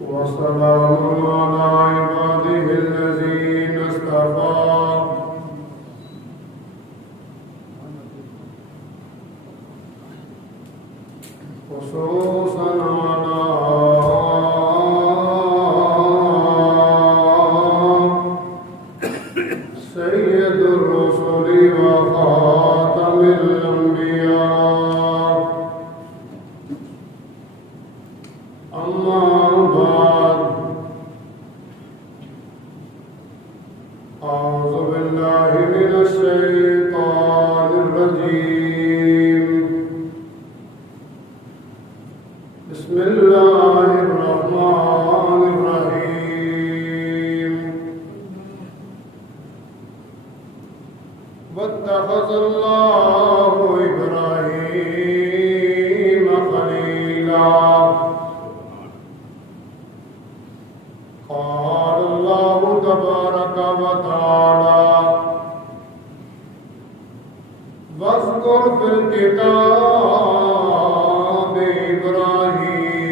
وسلام على عباده الذين اصطفى خصوصا على سيد الرسل وخاتم الأنبياء. أما بعد، أعوذ بالله من الشيطان الرجيم. بسم الله الرحمن الرحيم. واتخذ الله إبراهيم خليلا. قال الله تبارك وتعالى: واذكر في الكتاب إبراهيم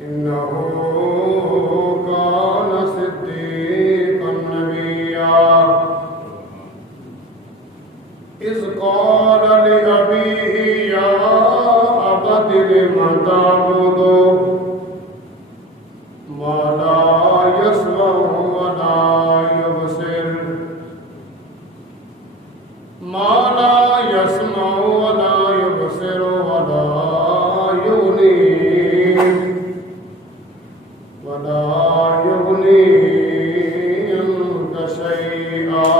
إنه كان صديقا نبيا إذ قال لأبيه يا أبت لم تعبد ما لا يسمع ولا يبصر ما لا يسمع ولا يبصر ولا يغني عنك شيئا.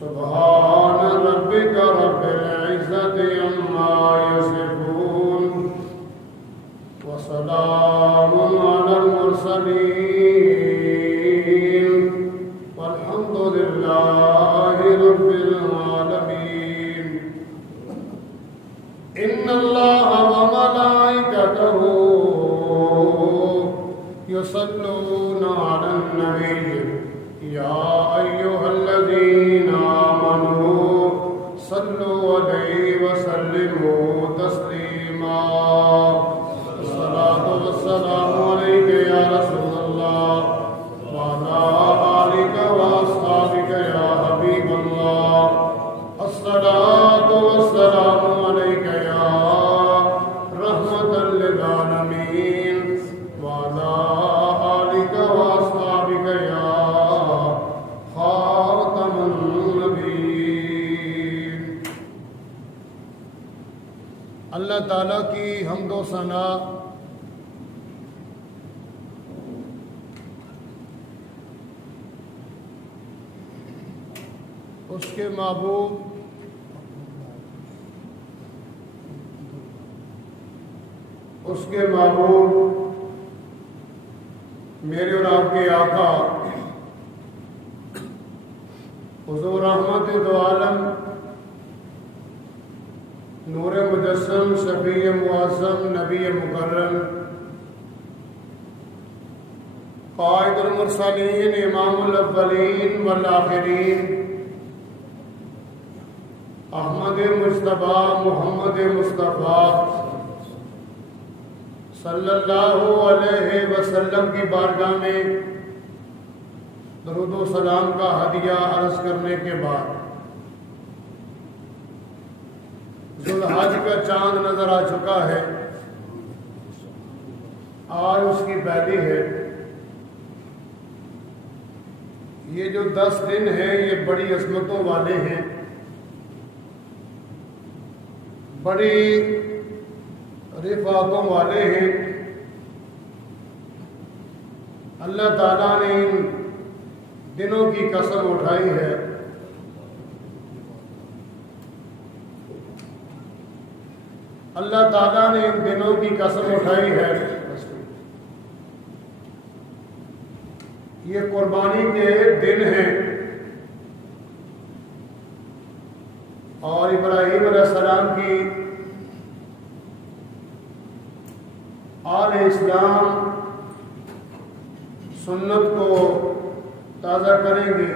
سبحان ربك رب العزة عما يصفون وسلام على المرسلين والحمد لله رب العالمين. إن الله وملائكته يصلون على النبي يا أيها الذين آمنوا صلوا عليه وسلموا تسليما. الصلاة والسلام عليك يا رسول الله وعلى آلك وأصحابك يا حبيب الله. الصلاة والسلام عليك يا رحمة للعالمين وعلى آلك وأصحابك يا خاتم النبيين. اللہ تعالیٰ کی حمد و ثنا اس کے محبوب میرے اور آپ کے آقا حضور رحمت دو عالم نور مجسم شفیع معظم نبی مکرم قائد المرسلین امام الاولین والآخرین احمد مجتبی محمد مصطفیٰ صلی اللہ علیہ وسلم کی بارگاہ میں درود و سلام کا ہدیہ عرض کرنے کے بعد ذوالحج کا چاند نظر آ چکا ہے. آج اس کی پہلی ہے. یہ جو 10 دن ہیں یہ بڑی عظمتوں والے ہیں، بڑی رفعتوں والے ہیں. اللہ تعالیٰ نے ان دنوں کی قسم اٹھائی ہے. اللہ تعالیٰ نے ان دنوں کی قسم اٹھائی ہے. یہ قربانی کے دن ہیں اور ابراہیم علیہ السلام کی آل اسلام سنت کو تازہ کریں گے،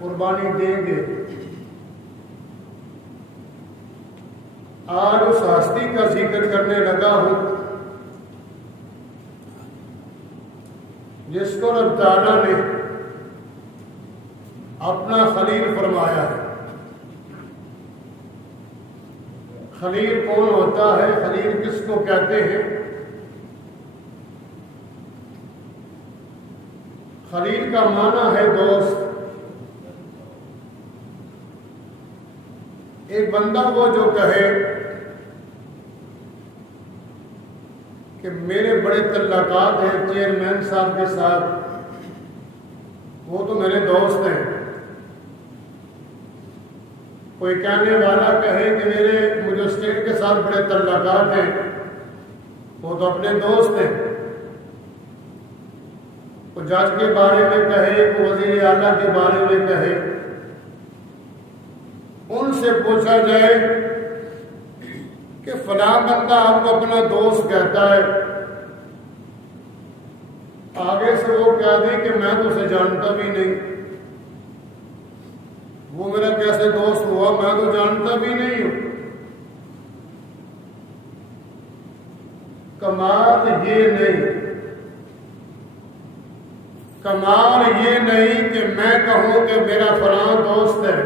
قربانی دیں گے. آج اس ہستی کا ذکر کرنے لگا ہوں جس کو رب تعالیٰ نے اپنا خلیل فرمایا ہے۔ خلیل کون ہوتا ہے؟ خلیل کس کو کہتے ہیں؟ خلیل کا معنی ہے دوست۔ ایک بندہ وہ جو کہے کہ میرے بڑے تعلقات ہیں چیئرمین صاحب کے ساتھ، وہ تو میرے دوست ہیں۔ کوئی کہنے والا کہے کہ میرے مجسٹریٹ کے ساتھ بڑے تعلقات ہیں، وہ تو اپنے دوست ہیں۔ کوئی جج کے بارے میں کہے، کوئی وزیر اعلیٰ کے بارے میں کہے، ان سے پوچھا جائے کہ فلاں بندہ آپ کو اپنا دوست کہتا ہے، آگے سے وہ کہہ دیں کہ میں تو اسے جانتا بھی نہیں، وہ میرا کیسے دوست ہوا، میں تو جانتا بھی نہیں ہوں۔ کمال یہ نہیں، کمال یہ نہیں کہ میں کہوں کہ میرا فلاں دوست ہے،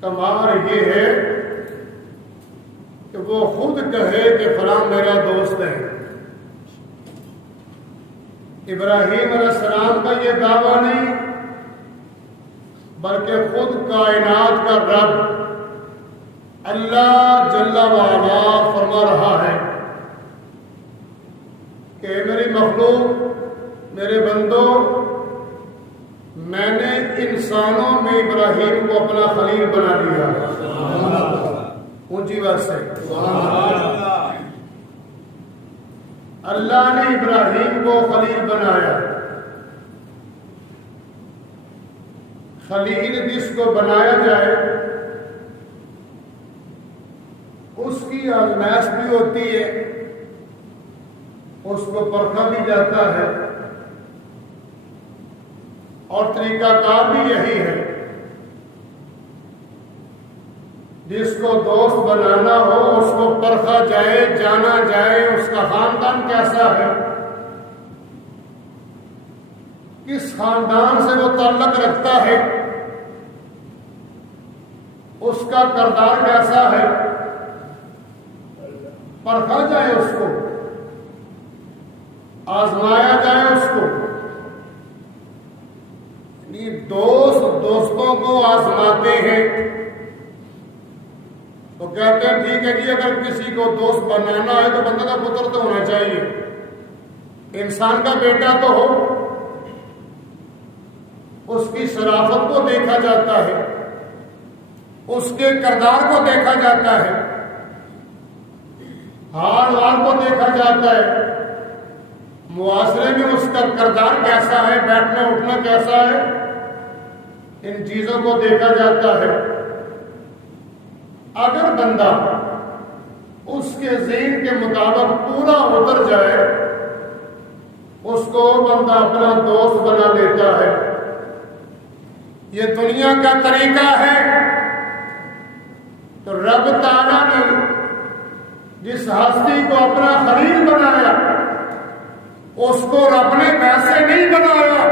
کمال یہ ہے کہ وہ خود کہے کہ فلاں میرا دوست ہے۔ ابراہیم علیہ السلام کا یہ دعویٰ نہیں، بلکہ خود کائنات کا رب اللہ جل وعلا فرما رہا ہے کہ میری مخلوق، میرے بندوں، میں نے انسانوں میں ابراہیم کو اپنا خلیل بنا لیا۔ اونچی بات سے اللہ نے ابراہیم کو خلیل بنایا۔ خلیل جس کو بنایا جائے اس کی آزمائش بھی ہوتی ہے، اس کو پرکھا بھی جاتا ہے، اور طریقہ کار بھی یہی ہے۔ جس کو دوست بنانا ہو اس کو پرکھا جائے، جانا جائے اس کا خاندان کیسا ہے، کس خاندان سے وہ تعلق رکھتا ہے، اس کا کردار کیسا ہے، پرکھا جائے، اس کو آزمایا جائے، اس کو دوست دوستوں کو آزماتے ہیں تو کہتے ہیں ٹھیک ہے جی، اگر کسی کو دوست بنانا ہے تو بندہ کا پتر تو ہونا چاہیے، انسان کا بیٹا تو ہو، اس کی شرافت کو دیکھا جاتا ہے، اس کے کردار کو دیکھا جاتا ہے، حال وال کو دیکھا جاتا ہے، معاشرے میں اس کا کردار کیسا ہے، بیٹھنا اٹھنا کیسا ہے، ان چیزوں کو دیکھا جاتا ہے۔ اگر بندہ اس کے ذہن کے مطابق پورا اتر جائے، اس کو بندہ اپنا دوست بنا لیتا ہے۔ یہ دنیا کا طریقہ ہے۔ تو رب تعالیٰ نے جس ہستی کو اپنا خلیل بنایا، اس کو رب نے ویسے نہیں بنایا،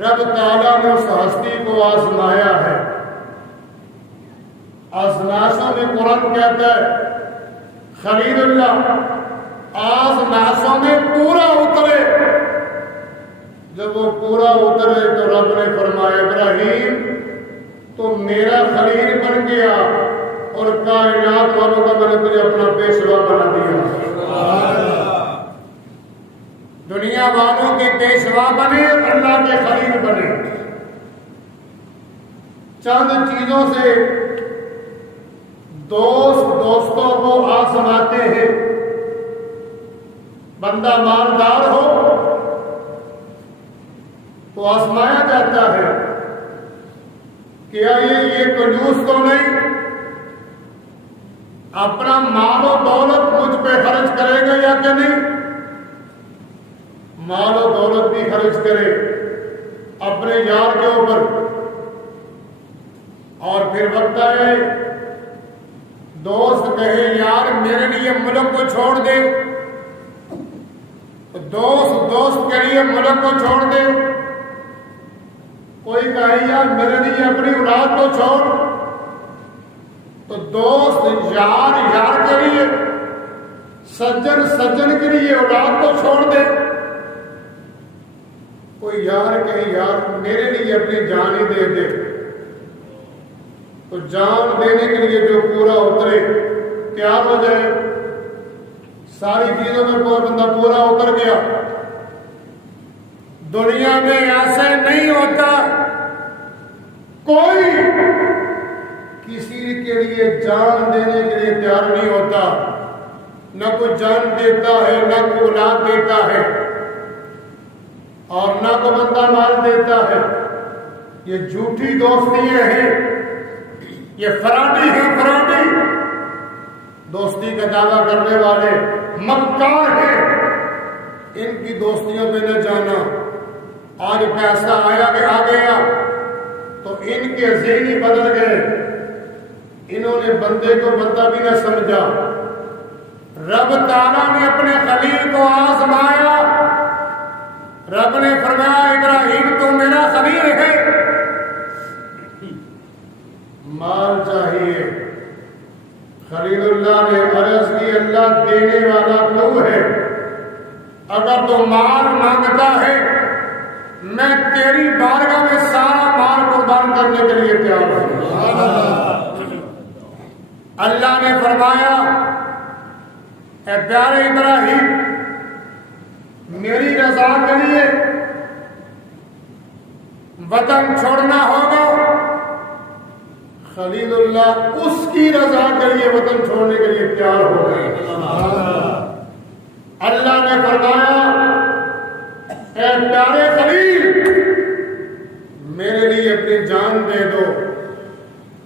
رب تعالیٰ نے اس ہستی کو آزمایا ہے۔ آزمائشوں میں قرآن کہتا ہے خلیل اللہ آزمائشوں میں پورا اترے۔ جب وہ پورا اترے تو رب نے فرمایا ابراہیم تو میرا خلیل بن گیا، اور کائنات والوں کا میں نے تجھے اپنا پیشوا بنا دیا۔ دنیا والوں کے پیشوا بنے، اللہ کے خلیل بنے۔ چند چیزوں سے دوستوں کو آزماتے ہیں۔ بندہ مالدار ہو تو آزمایا جاتا ہے کیا یہ کنجوس تو نہیں، اپنا مال و دولت مجھ پہ خرچ کرے گا یا کہ نہیں؟ مال و دولت بھی خرچ کرے اپنے یار کے اوپر، اور پھر وقت آئے دوست کہے یار میرے لیے ملک کو چھوڑ دے، تو دوست کے لیے ملک کو چھوڑ دے، کوئی کہے یار میرے لیے اپنی اولاد کو چھوڑ، تو دوست یار کے لیے، سجن کے لیے اولاد کو چھوڑ دے، کوئی یار کہے یار میرے لیے اپنی جان ہی دے دے، تو جان دینے کے لیے جو پورا اترے، تیار ہو جائے، ساری چیزوں میں کوئی بندہ پورا اتر گیا۔ دنیا میں ایسے نہیں ہوتا کوئی کسی کے لیے جان دینے کے لیے تیار نہیں ہوتا، نہ کوئی جان دیتا ہے، نہ کوئی اولاد دیتا ہے، اور نہ کوئی بندہ مال دیتا ہے۔ یہ جھوٹی دوستیاں ہیں، یہ فراڈی ہیں، فراڈی دوستی کا دعویٰ کرنے والے مکار ہیں، ان کی دوستیوں پہ نہ جانا۔ آج پیسہ آیا کہ آ گیا تو ان کے ذہن ہی بدل گئے، انہوں نے بندے کو بندہ بھی نہ سمجھا۔ رب تعالیٰ نے اپنے خلیل کو آزمایا، رب نے فرمایا ابراہیم تو میرا خلیل ہے، مال چاہیے، خلیل اللہ نے عرض کی اللہ دینے والا تو ہے، اگر تو مال مانگتا ہے میں تیری بارگاہ میں سارا مال قربان کرنے کے لیے تیار ہوں۔ اللہ نے فرمایا اے پیارے ابراہیم میری رضا کے لیے وطن چھوڑنا ہوگا، خلیل اللہ اس کی رضا کے لیے وطن چھوڑنے کے لیے تیار ہو گئے۔ اللہ نے فرمایا اے پیارے خلیل میرے لیے اپنی جان دے دو۔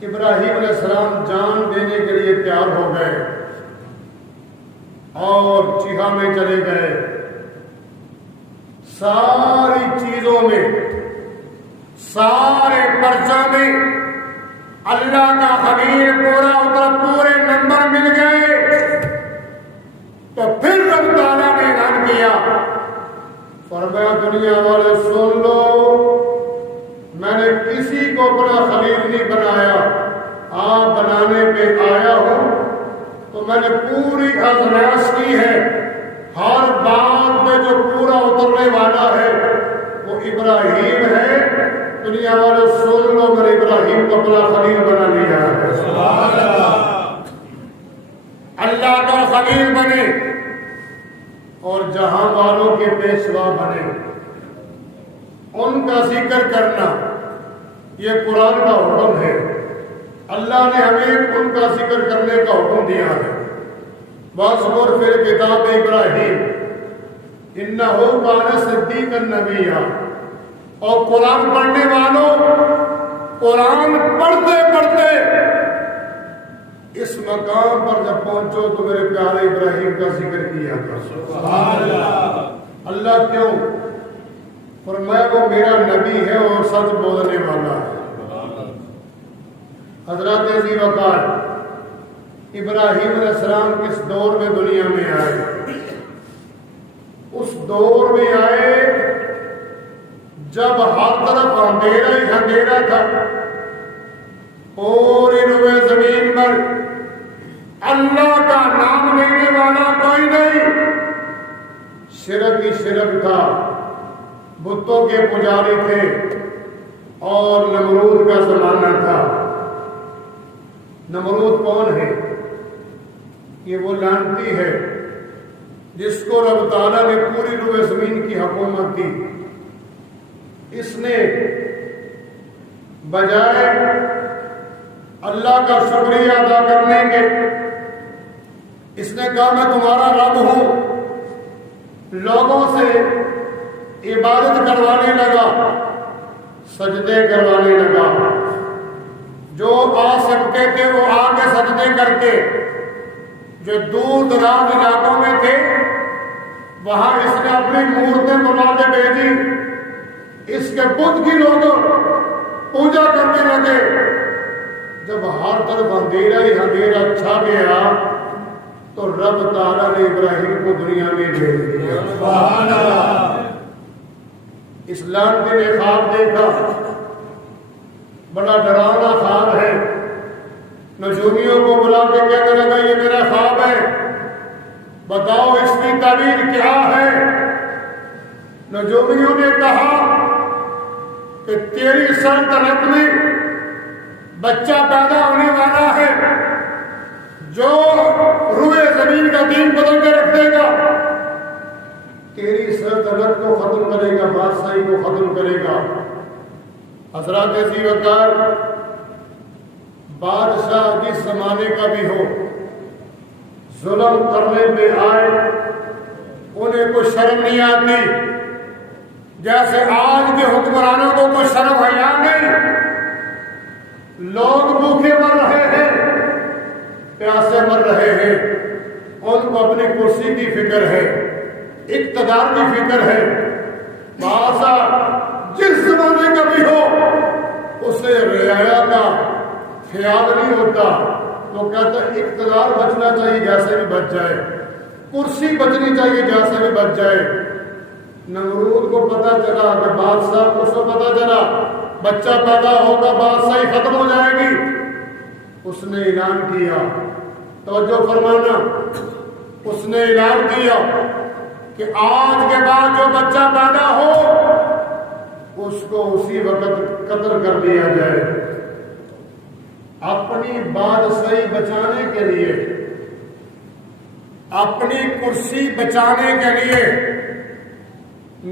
ابراہیم علیہ السلام جان دینے کے لیے تیار ہو گئے اور چیہا میں چلے گئے۔ ساری چیزوں میں، سارے پرچہ میں اللہ کا خلیل پورا اتر، پورے نمبر مل گئے، تو پھر رب تعالیٰ نے اعلان کیا، فرمایا دنیا والے سن لو، میں نے کسی کو اپنا خلیل نہیں بنایا، آپ بنانے پہ آیا ہوں، تو میں نے پوری آزمائش کی ہے، ہر بات میں جو پورا اترنے والا ہے وہ ابراہیم ہے۔ دنیا والے سن لو میں نے ابراہیم کو اپنا خلیل بنا لیا ہے۔ اللہ کا خلیل بنے اور جہاں والوں کے پیشوا بنے، ان کا ذکر کرنا یہ قرآن کا حکم ہے۔ اللہ نے ہمیں ان کا ذکر کرنے کا حکم دیا ہے۔ وَاذْكُرْ فِي الْكِتَابِ إِبْرَاهِيمَ إِنَّهُ كَانَ صِدِّيقًا نَبِيًّا۔ اور قرآن پڑھنے والوں، قرآن پڑھتے پڑھتے اس مقام پر جب پہنچو تو میرے پیارے ابراہیم کا ذکر کیا تھا۔ سبحان اللہ۔ اللہ کیوں؟ فرمایا وہ میرا نبی ہے اور سچ بولنے والا ہے۔ حضرات عزیز وقار، ابراہیم علیہ السلام کس دور میں دنیا میں آئے؟ اس دور میں آئے جب ہر طرف اندھیرا ہی اندھیرا تھا، پوری روئے زمین پر اللہ کا نام لینے والا کوئی نہیں، شرک ہی شرک تھا، بتوں کے پجاری تھے، اور نمرود کا زمانہ تھا۔ نمرود کون ہے؟ یہ وہ لعنتی ہے جس کو رب تعالیٰ نے پوری روئے زمین کی حکومت دی۔ اس نے بجائے اللہ کا شکریہ ادا کرنے کے، اس نے کہا میں تمہارا رب ہوں، لوگوں سے عبادت کروانے لگا، سجدے کروانے لگا، جو آ سکتے تھے وہ آ کے سجدے کرتے، جو دور دراز علاقوں میں تھے وہاں اس نے اپنی مورتیں بنا کے بھیجی، اس کے بت کی لوگ پوجا کرنے لگے۔ جب ہر طرف اندھیرا ہی اندھیرا چھا گیا تو رب تعالیٰ نے ابراہیم کو دنیا میں بھیج دیا. سبحان اللہ. اس لڑکے نے خواب دیکھا، بڑا ڈراؤنا خواب ہے. نجومیوں کو بلا کے کہنے لگا یہ میرا خواب ہے، بتاؤ اس کی تعبیر کیا ہے؟ نجومیوں نے کہا کہ تیری سلطنت میں بچہ پیدا ہونے والا ہے جو روئے زمین کا دین بدل کے رکھ دے گا، تیری سلطنت کو ختم کرے گا، بادشاہی کو ختم کرے گا. حضرات عزیز وقار، بادشاہ جس زمانے کا بھی ہو، ظلم کرنے میں آئے انہیں کوئی شرم نہیں آتی. جیسے آج کے حکمرانوں کو کوئی شرم حیا نہیں. لوگ بھوکے مر رہے ہیں، پیاسے مر رہے ہیں، ان کو اپنی کرسی کی فکر ہے، اقتدار کی فکر ہے. بادشاہ جس زمانے کا بھی ہو اسے رعایا کا خیال نہیں ہوتا. وہ کہتا ہے اقتدار بچنا چاہیے جیسے بھی بچ جائے، کرسی بچنی چاہیے جیسے بھی بچ جائے. نمرود کو پتا چلا کہ بادشاہ کو سو پتا چلا بچہ پیدا ہوگا بادشاہی ختم ہو جائے گی. اس نے اعلان کیا، توجہ فرمانا، اس نے اعلان کیا کہ آج کے بعد جو بچہ پیدا ہو اس کو اسی وقت قتل کر دیا جائے. اپنی بادشاہی بچانے کے لیے، اپنی کرسی بچانے کے لیے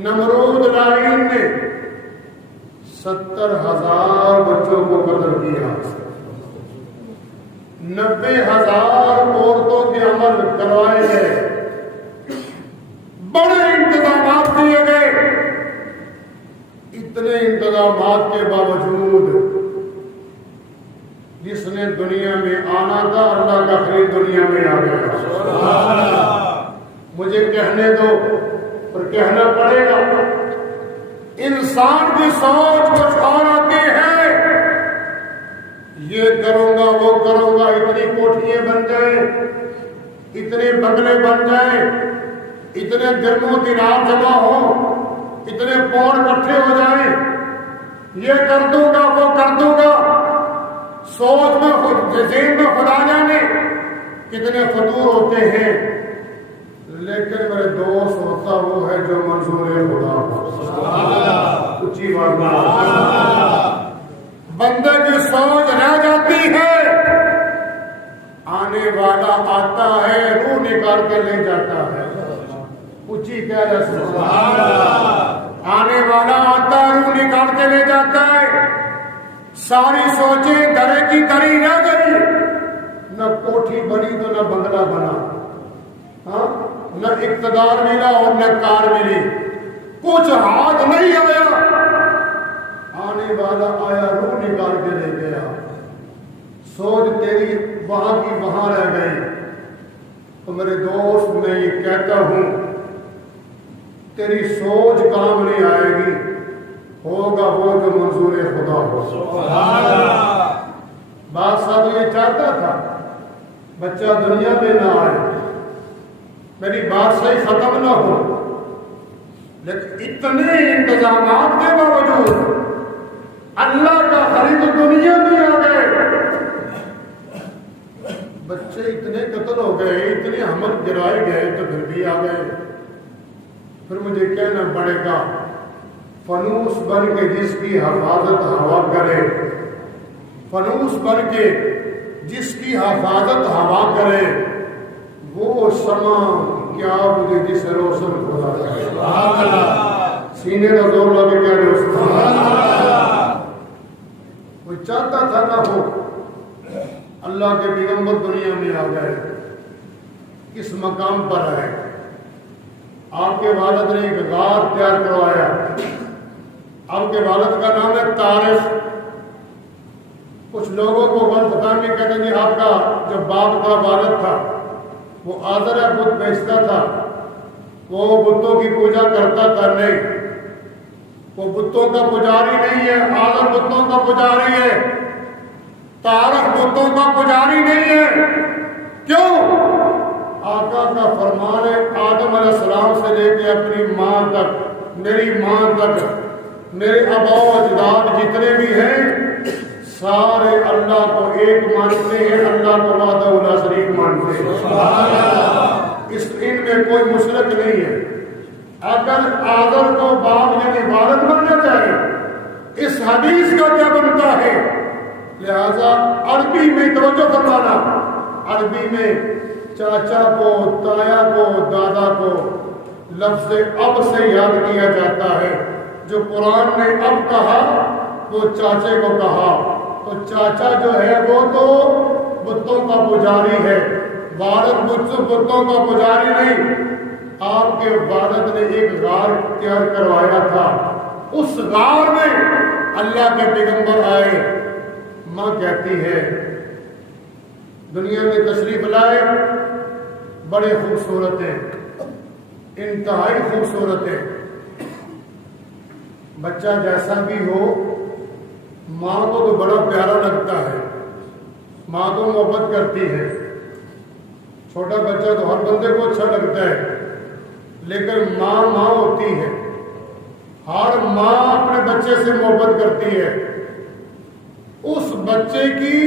نمرود لائن نے 70,000 بچوں کو قتل کیا، 90,000 عورتوں کے عمل کروائے گئے، بڑے انتظامات کیے گئے. اتنے انتظامات کے باوجود جس نے دنیا میں آنا تھا اللہ کا خلیل دنیا میں آ گیا. مجھے کہنے دو اور کہنا پڑے گا، انسان کی سوچ کچھ اور آتی ہے. یہ کروں گا وہ کروں گا، اتنی کوٹھیاں بن جائیں، اتنے بنگلے بن جائیں، اتنے درم و دینار جمع ہوں، اتنے پون اکٹھے ہو جائیں، یہ کر دوں گا وہ کر دوں گا. سوچ میں خود ذہن میں خدا جانے کتنے فطور ہوتے ہیں، لیکن میرے دوست ہوتا وہ ہے جو منظور خدا ہو. اچھی بات، بندے کی سوچ رہ جاتی ہے، آنے والا آتا ہے روح نکال کے لے جاتا ہے. اچھی کہہ رہے، آنے والا آتا ہے روح نکال کے لے جاتا ہے. ساری سوچیں درے کی دری رہ گئی، نہ کوٹھی بنی تو نہ بنگلہ بنا، ہاں نہ اقتدار ملا اور نہ کار ملی، کچھ ہاتھ نہیں آیا. آنے والا آیا روح نکال کے لے گیا. سوچ تیری وہاں کی وہاں رہ گئی. تو میرے دوست میں یہ کہتا ہوں تیری سوچ کام نہیں آئے گی، ہوگا وہ جو منظور خدا ہو. بادشاہ تو یہ چاہتا تھا بچہ دنیا میں نہ آئے، میری بادشاہی ختم نہ ہو، لیکن اتنے انتظامات کے باوجود اللہ کا خرید دنیا میں آ گئے. بچے اتنے قتل ہو گئے، اتنے حمل گرائے گئے تو پھر بھی آ گئے. پھر مجھے کہنا پڑے گا فنوس بن کے جس کی حفاظت ہوا کرے، فنوس بن کے جس کی حفاظت ہوا کرے، وہ سما کیا مجھے جسے روشن خدا کرے. سینے کا زور لگے کیا وہ چاہتا تھا نہ ہو. اللہ کے پیغمبر دنیا میں آ گئے، کس مقام پر ہے. آپ کے والد نے ایک غار تیار کروایا. آپ کے والد کا نام ہے طارق. کچھ لوگوں کو غلط فہمی کہتے ہیں کہ آپ کا جو باپ کا والد تھا وہ آذر بت بیچتا تھا، وہ بتوں کی پوجا کرتا تھا. نہیں، وہ بتوں کا پجاری نہیں ہے، آذر بتوں کا پجاری ہے. طارق بتوں کا پجاری نہیں ہے. کیوں؟ آقا کا فرمان ہے آدم علیہ السلام سے لے کے اپنی ماں تک، میری ماں تک، میرے آبا و اجداد جتنے بھی ہیں سارے اللہ کو ایک مانتے ہیں، اللہ کو وحدہ لا شریک مانتے ہیں. اس ان میں کوئی مشرک نہیں ہے. اگر آدم کو باپ یعنی والد بننا چاہے اس حدیث کا کیا بنتا ہے؟ لہذا عربی میں توجہ فرمانا، عربی میں چاچا کو، تایا کو، دادا کو لفظ اب سے یاد کیا جاتا ہے. جو قرآن نے اب کہا وہ چاچے کو کہا، تو چاچا جو ہے وہ تو بتوں کا پجاری ہے، والد بتوں کا پجاری نہیں. آپ کے والد نے ایک غار تیار کروایا تھا، اس غار میں اللہ کے پیغمبر آئے. ماں کہتی ہے دنیا میں تشریف لائے، بڑے خوبصورت ہیں، انتہائی خوبصورت ہیں. بچہ جیسا بھی ہو ماں کو تو بڑا پیارا لگتا ہے، ماں تو محبت کرتی ہے. چھوٹا بچہ تو ہر بندے کو اچھا لگتا ہے، لیکن ماں ماں ہوتی ہے. ہر ماں اپنے بچے سے محبت کرتی ہے. اس بچے کی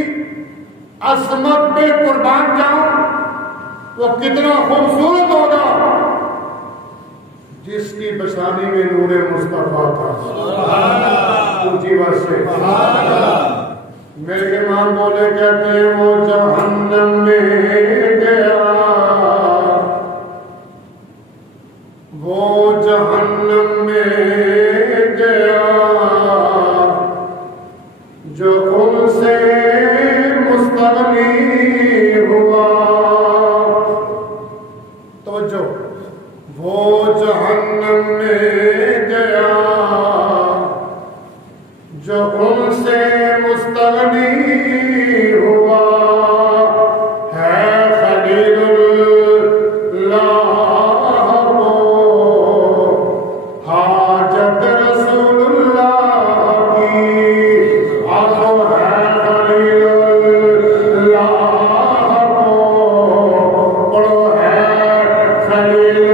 عصمت پہ قربان جاؤں وہ کتنا خوبصورت ہوگا جس کی بشانی میں نور مصطفیٰ تھا. اونچی بات سے میرے امام بولے کہتے ہیں وہ جہنم میں گیا، وہ جہنم میں گیا جو ان سے مستغنی ہوا. توجہ، وہ جہنم میں گیا جو ان سے مستغنی ہوا. ہے خلیل اللہ کو حاجت رسول اللہ کی. آخو ہے خلیل اللہ کو، پڑھو ہے خلیل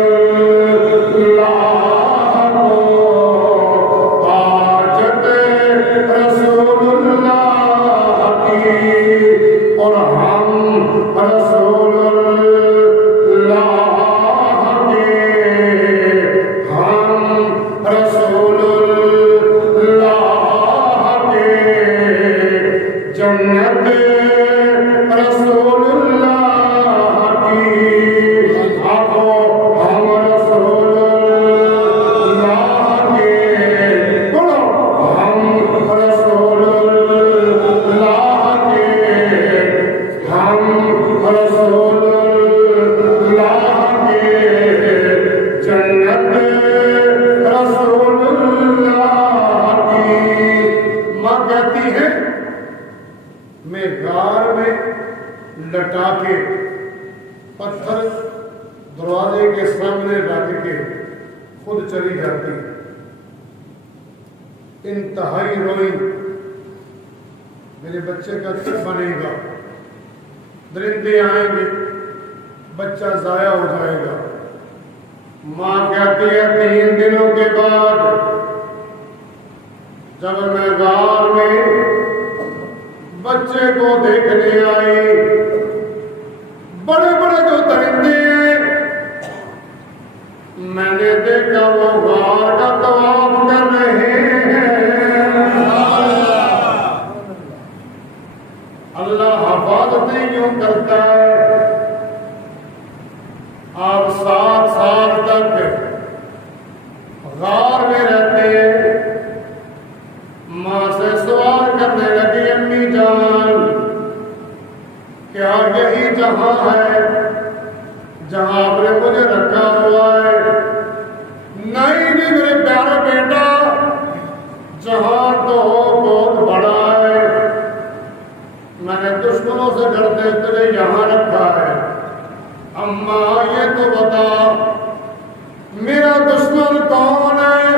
لٹا کے پتھر دروازے کے سامنے رکھ کے خود چلی جاتی. انتہائی روئی میرے بچے کا کیا بنے گا، درندے آئیں گے، بچہ ضائع ہو جائے گا. ماں کہتی ہے 3 دنوں کے بعد جب میں غار میں بچے کو دیکھنے آئی، بڑے بڑے جو درندے ہیں میں نے دیکھا وہ غار کا طواف کر رہے ہیں. اللہ حفاظتیں یوں کرتا ہے. آپ 7 سال تک غار میں رہتے ہیں. ماں سے سوال کرنے لگی امی جان کیا یہی جہاں ہے جہاں آپ نے مجھے رکھا ہوا ہے؟ نہیں نہیں میرے پیارے بیٹا، جہاں تو بہت بڑا ہے، میں نے دشمنوں سے ڈرتے تجھے یہاں رکھا ہے. اماں یہ تو بتا میرا دشمن کون ہے؟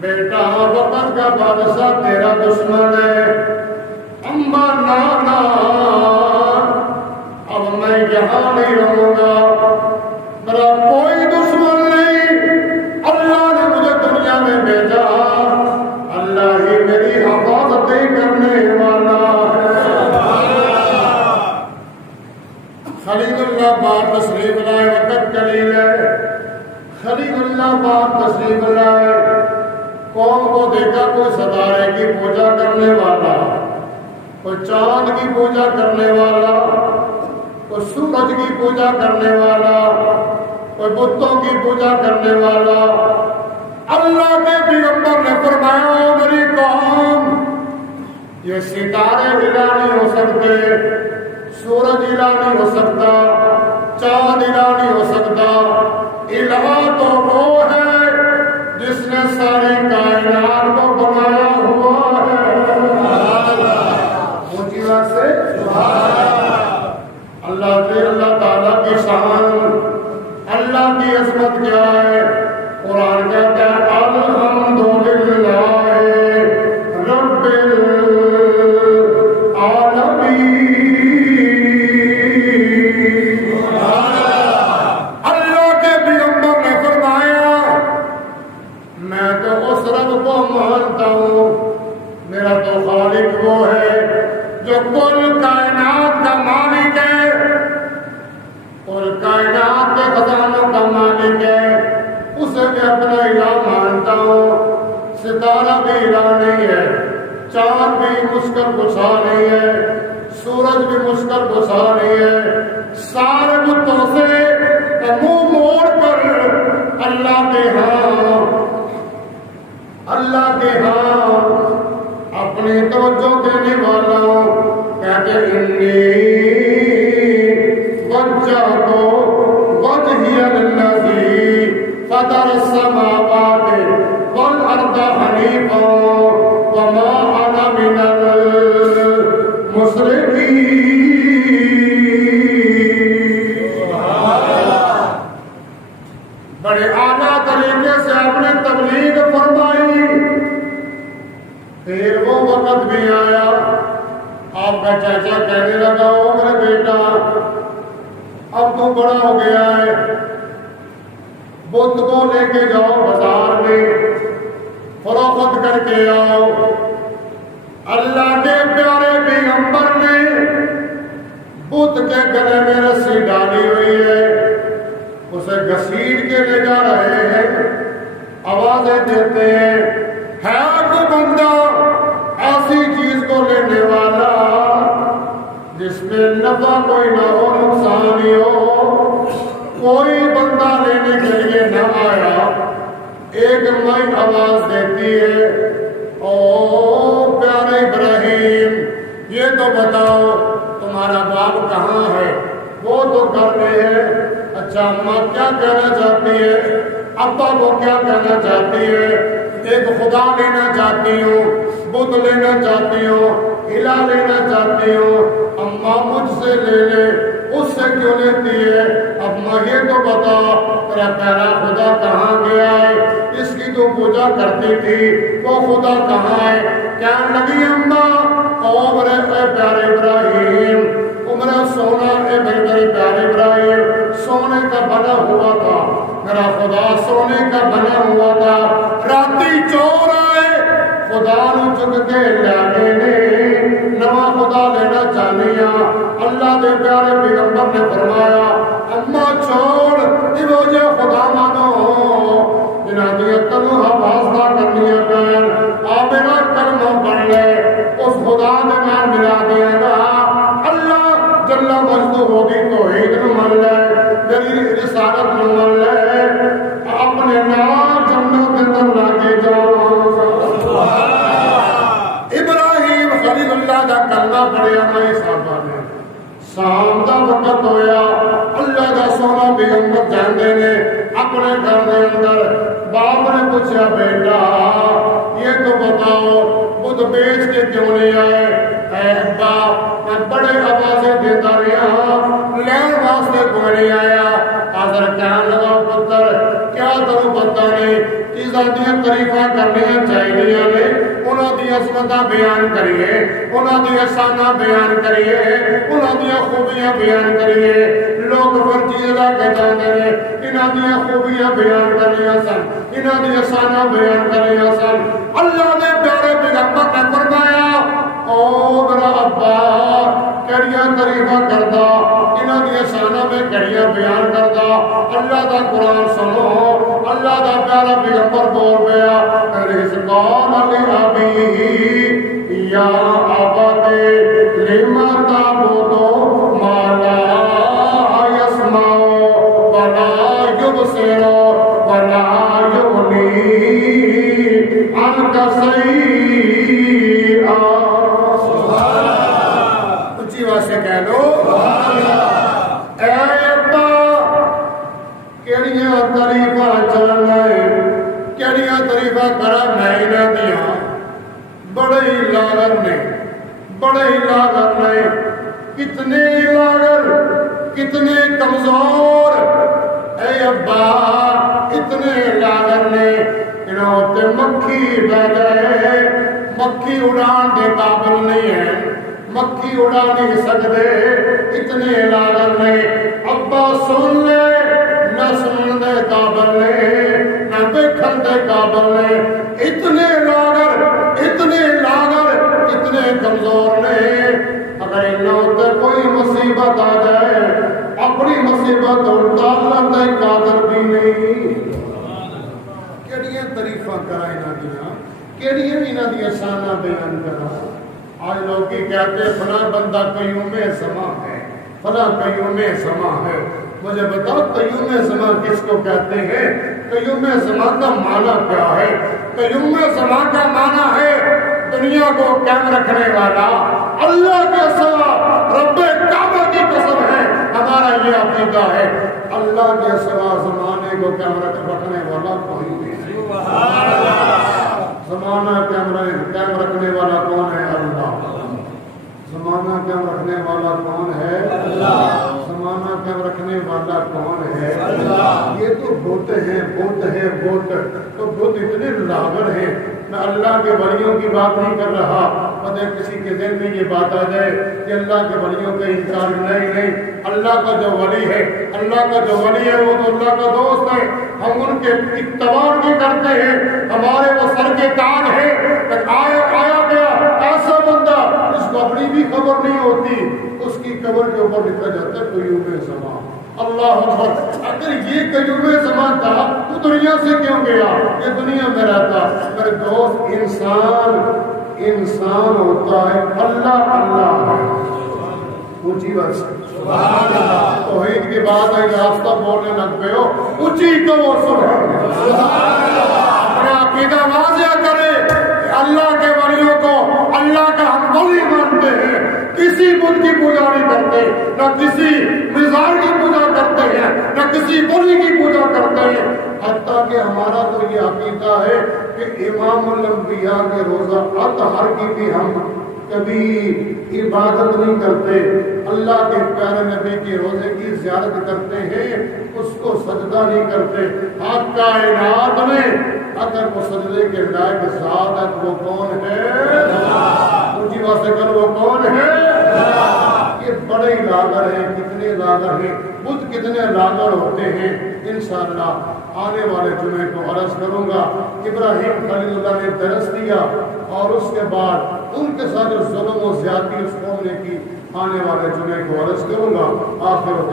بیٹا وقت کا بادشاہ تیرا دشمن ہے. اما نانا اب میں یہاں نہیں رہوں گا، میرا کوئی دشمن نہیں، اللہ نے مجھے دنیا میں بھیجا، اللہ ہی میری حفاظتیں کرنے والا ہے۔ خلیل اللہ بار تشریف لائے، وقت قلیل ہے، خلیل اللہ بار تشریف لائے، قوم کو دیکھا کوئی ستارے کی پوجا کرنے والا، کوئی چاند کی پوجا کرنے والا، کوئی سورج کی پوجا کرنے والا، کوئی بتوں کی پوجا کرنے والا۔ اللہ کے پیغمبر نے فرمایا میری قوم یہ ستارے ہلا نہیں ہو سکتے، سورج ہلا نہیں ہو سکتا، چاند ہلا نہیں ہو سکتا، الہ تو وہ ہے جس نے ساری کائنات کو بنایا ہوا ہے۔ اونچی بات سے اللہ تعالیٰ کی شان، اللہ کی عظمت کیا ہے؟ قرآن کہتا ہے الحمدللہ رب العالمین۔ اللہ کے پیغمبر نے فرمایا میں تو اس رب کو مانتا ہوں، میرا تو خالق وہ ہے جو کل کائنات کا مالک ہے، اور کائنات کے خزانوں کا مالک ہے، اسے میں اپنا الہ مانتا ہوں۔ ستارہ بھی الہ نہیں ہے، چاند بھی مشکل کشا نہیں ہے، سورج بھی مشکل کشا نہیں ہے، سارے بتوں سے منہ موڑ کر اللہ کے ہاں اپنی توجہ دینے والا ہوں۔ کہتے انی وجہت وجہی للذی فطر السماوات والارض حنیفا وما انا من المشرکین۔ بڑے اعلیٰ طریقے سے آپ نے تبلیغ فرمائی۔ پھر وہ وقت بھی آیا آپ کا چاچا کہنے لگا او میرے بیٹا اب تو بڑا ہو گیا ہے، بت کو لے کے جاؤ بازار میں فروخت کر کے آؤ۔ اللہ کے پیارے پیغمبر نے بت کے گلے میں رسی ڈالی ہوئی ہے، اسے گھسیٹ کے لے جا رہے ہیں، آوازیں دیتے ہیں ہے کوئی بندہ ایسی چیز کو لینے والا جس میں نفع کوئی نہ ہو نقصان ہی ہو؟ کوئی بندہ لینے کے لیے نہ آیا۔ ایک مائی آواز دیتی ہے او پیارے ابراہیم یہ تو بتاؤ تمہارا باپ کہاں ہے؟ وہ تو گھر میں ہے۔ اچھا اماں کیا کہنا چاہتی ہے؟ ابا کو کیا کہنا چاہتی ہے؟ ایک خدا لینا چاہتی ہوں، بت لینا چاہتی ہوں، الہ لینا چاہتی ہوں۔ اماں مجھ سے لے لے، اس سے کیوں لیتی ہے؟ اماں یہ تو بتا تیرا پیارا خدا کہاں گیا ہے؟ اس کی تو پوجا کرتی تھی، وہ خدا کہاں ہے؟ کہنے لگی اماں او میرے پیارے ابراہیم، میرا سونا ہے میرے پیارے ابراہیم، سونے کا بنا ہوا تھا، میرا خدا سونے کا بنا ہوا تھا۔ راتی چور آئے خدا نو چک کے لانے نے نواں خدا لینا چاہنیا۔ اللہ دے پیارے پیغمبر نے فرمایا اما چھوڑ وہ جو خدا مانو جنہاں دیا تنو حفاظتہ کرنیا پین آپ میرا کلمہ پڑھ لے اس خدا نے میں ملا دیا گا۔ اللہ جلہ مجدو ہوگی توحید نو من لے، میری رسالت نو من لے، اپنے نام جنوں کے اندر لاگے جاؤ۔ ابراہیم خلیل اللہ دا کلمہ پڑھیا مائی صاحبہ نے، شام دا وقت ہویا، اللہ دا سونا پیغمبر جاندے نے اپنے گھر دے اندر۔ باپ نے پوچھا بیٹا یہ تو بتاؤ بت بیچ کے کیوں نہیں آئے؟ اے ابا میں بڑے آوازیں دیتا رہا لین واسطے کوئی نہیں آیا۔ حضر کہنے لگا پتر کیا تمہیں پتہ نہیں اس اللہ دیا تعریفاں کرنیاں چاہیے نے انہاں دی عظمتاں بیان کریے انہاں دی شاناں بیان کریے انہاں دی خوبیاں بیان کریے لوگ فرجی لا کے جاندے نے انہاں دی خوبیاں بیان کرنیاں سن انہاں دی شاناں بیان کرنیاں سن اللہ دے پیارے پیغمبر نے فرمایا او میرا ابا کڑیاں تعریفاں کردا انہاں دی شاناں میں کڑیاں بیان کردا اللہ دا قرآن سنو اللہ دا پیارا پیغمبر بول گیا رزقان لأبی یا عبدی لما تعبدو ما لا يسمع ولا يبصر ولا يغني عنك شيئا اونچی آواز سے کہہ لو اے ابا کیڑیاں تعریفاں چاہنا ہے کیڑیاں تعریفاں کرا نہیں نہ دیا بڑے ہی لاغر نے بڑے ہی لاغر نے کتنے لاغر کتنے کمزور اے ابا اتنے لاغر نے انہوں تے مکھی بہ گئے مکھی اڑان دے قابل نہیں ہے مکھی اڑا نہیں سکتے اتنے لاغر نے ابا سن لے نہ سنن دے قابل نے نہ دیکھن دے قابل نے اتنے لاغر اتنے کمزور نے اگر انہوں تے کوئی مصیبت آ جائے اپنی مصیبت ٹالن دے قادر بھی نہیں کیڑیاں تعریفاں کرا انہاں دیاں کیڑیاں انہاں دیاں شاناں بیان کرا آج لوگ کی کہتے ہیں فلاں بندہ قیوم زمان ہے فلاں قیوم زمان ہے مجھے بتاؤ قیوم زمان کس کو کہتے ہیں قیوم زمان کا معنی کیا ہے قیوم زمان کا معنی ہے دنیا کو قائم رکھنے والا اللہ کے سوا رب کعبہ کی قسم ہے ہمارا یہ عقیدہ ہے اللہ کے سوا زمانے کو قائم رکھنے والا کوئی نہیں زمانہ قائم رکھنے والا کون ہے اللہ زمانہ قائم رکھنے والا کون ہے اللہ زمانہ قائم رکھنے والا کون ہے اللہ یہ تو بت ہیں تو بت اتنے لاغر ہیں میں اللہ کے ولیوں کی بات نہیں کر رہا پتہ کسی کے ذہن میں یہ بات آ جائے کہ اللہ کے ولیوں کا انکار نہیں اللہ کا جو ولی ہے وہ تو اللہ کا دوست ہے ہم ان کے اتباع نہیں کرتے ہیں ہمارے وہ سر کے تاج ہے آیا گیا ایسا بندہ جس کو اپنی بھی خبر نہیں ہوتی اس کی قبر کے اوپر لکھا جاتا ہے قیوم زمان اللہ اکبر اگر یہ قیوم زمان تھا تو دنیا سے کیوں گیا یہ دنیا میں رہتا میرے دوست انسان ہوتا ہے اللہ ہے اونچی بات سبحان اللہ توحید کی بات ہے کہ آپ سب بولنے لگ پہ ہو اونچی کہو سبحان اللہ اپنا عقیدہ واضح کرے کہ اللہ کے ولیوں کو اللہ کا ہم ولی مانتے ہیں کسی بت کی پوجا نہیں کرتے نہ کسی مزار کی پوجا کرتے ہیں نہ کسی ولی کی پوجا کرتے ہیں حتیٰ کہ ہمارا تو یہ عقیدہ ہے کہ امام الانبیاء کے روزہ اطہر کی بھی ہم کبھی عبادت نہیں کرتے اللہ کے پیارے نبی کے روزے کی زیارت کرتے ہیں اس کو سجدہ نہیں کرتے حق کائنات میں اگر وہ سجدے کے لائق ذات ہے تو وہ کون ہے اونچی بات سے کر وہ کون ہے یہ بڑے لاغر ہیں کتنے لاغر ہیں بت کتنے لاغر ہوتے ہیں انشاءاللہ آنے والے جمعے کو عرض کروں گا ابراہیم خلیل اللہ نے درس دیا اور اس کے بعد ان کے ساتھ جو ظلم و زیادتی اس قوم نے کی آنے والے جمعے کو عرض کروں گا آخر